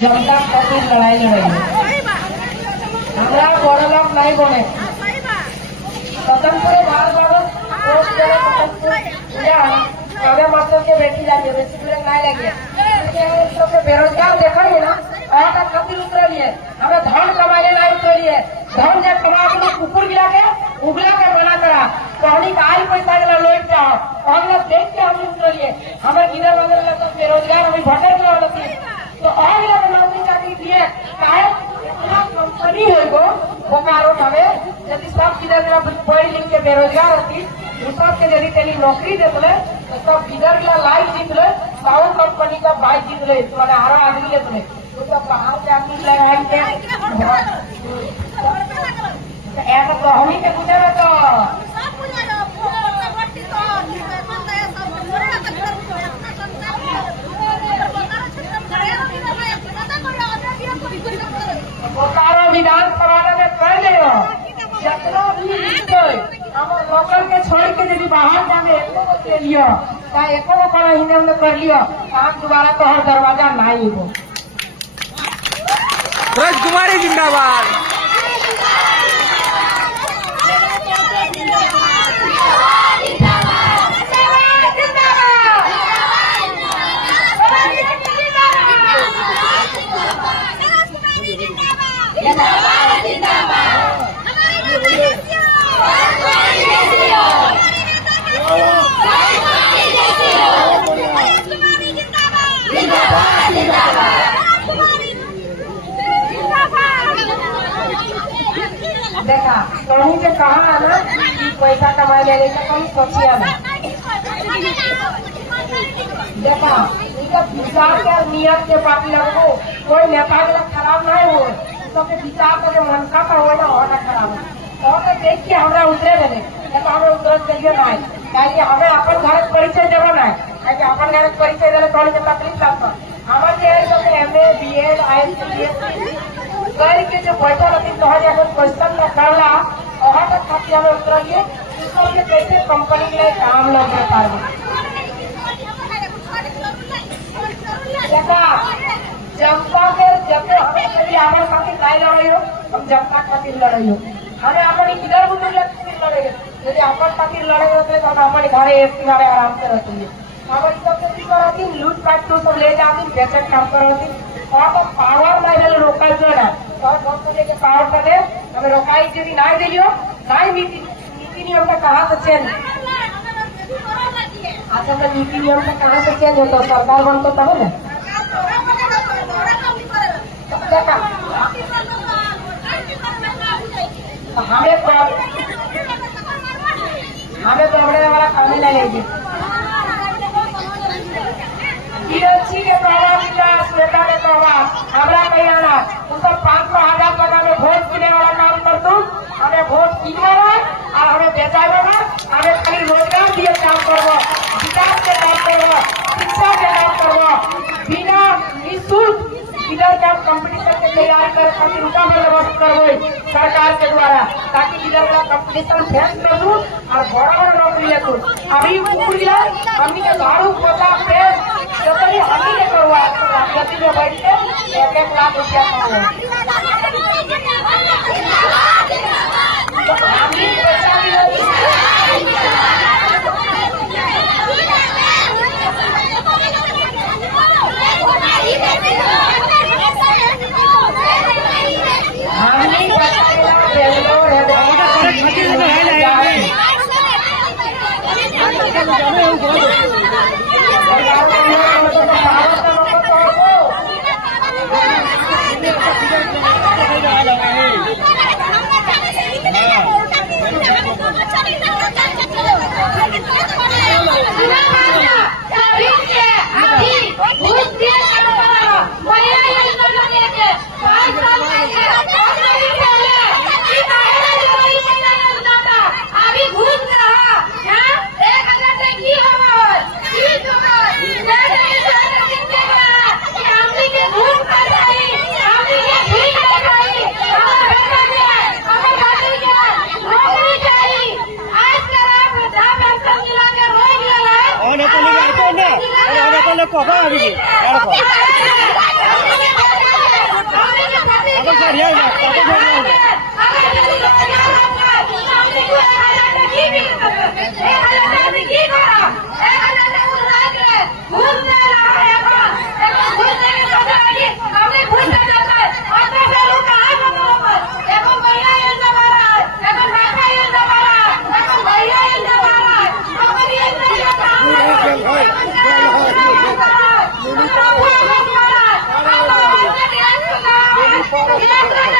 जनता खातिर लड़ाई लड़ाई हमरा बड़ लोग नहीं बने स्वतंत्र भारत अगर मतलब के बेटी जाके बेसी दूर नहीं लगे बेरोजगार देखेंगे ना और खातिर उतरलिए हमें धन कमाने नहीं उतरलिए धन जब कमा के कुकुर गिरा के उगला के बना करा कहनी का आई पैसा गला लोट जाओ और देख के हम उतरलिए हमें गिरा वगैरह तो बेरोजगार हमें भटक रहे तो और नौकरी चाकरी दिए कंपनी हो बोकारो हमें यदि सब किधर पढ़ लिख के बेरोजगार होती सब के यदि तेली नौकरी देते तो सब किधर के लाइफ जीत ले साउ कंपनी का बाइक जीत ले मैंने हरा आदमी लेते तो सब बाहर से आदमी लगाए थे ऐसा तो हम ही के गुजर तो बोकारो विधानसभा में कर ले जितना भी हम लोकल के छोड़ के यदि बाहर जाने ले लियो एको बड़ा हिंदे में कर लियो काम दोबारा तो हर दरवाजा नहीं हो राजकुमारी जिंदाबाद। देखा कहीं से कहा है ना कि पैसा कमा ले कहीं सोचिए ना देखा इनका विचार के नियत के पार्टी लोगों कोई नेता के खराब नहीं हो सबके विचार के मनसा का हो ना होना खराब है और देख के हमें उतरे देने तो हमें उतर चाहिए नहीं हमें अपन घर परिचय देना नहीं अपन घर परिचय देने थोड़ी तकलीफ आता हमारे MA BEd IS करके जो बैठा रहती तो अगर क्वेश्चन में करला और खातिर हमें उतरिए के कैसे कंपनी के लिए काम न कर पाए जनता के जब हमें कभी हमारे खातिर नहीं लड़ाई हो हम जनता खातिर लड़ाई हो हमें अपनी किधर बुजुर्ग लड़े यदि अपन खातिर लड़े होते तो हम हमारे घर एक किनारे आराम से रहती है हमारी सबसे रहती लूट पाट तो सब ले जाती बेचन काम करती और तो पावर नहीं रोका जो है और के पावर कर दे हमें रोकाई यदि नहीं दिलियो नहीं नीति नियम का कहाँ से चेंज अच्छा तो नीति नियम का कहाँ से चेंज होता सरकार बनता तब ना हमें प्रॉब्लम वाला काम ही लगेगी गिरच्छी के प्रभाव श्वेता के प्रभाव हमारा कहीं आना उनका 500,000 टका में वोट देने वाला काम कर दूं हमें वोट कीनवाना और हमें बेचाना हमें खाली रोजगार दिए काम करो विकास के काम करो शिक्षा के काम करो बिना निःशुल्क इधर का कंपटीशन की तैयारी कर खातिर उनका बंदोबस्त करो सरकार के द्वारा ताकि इधर का कंपटीशन फेस कर दूं और बड़ा बड़ा नौकरी ले दूं अभी हमनी के झाड़ू पोछा पेड़ जतनी हमनी के करवा गति में बैठ के 1-1 लाख रुपया एक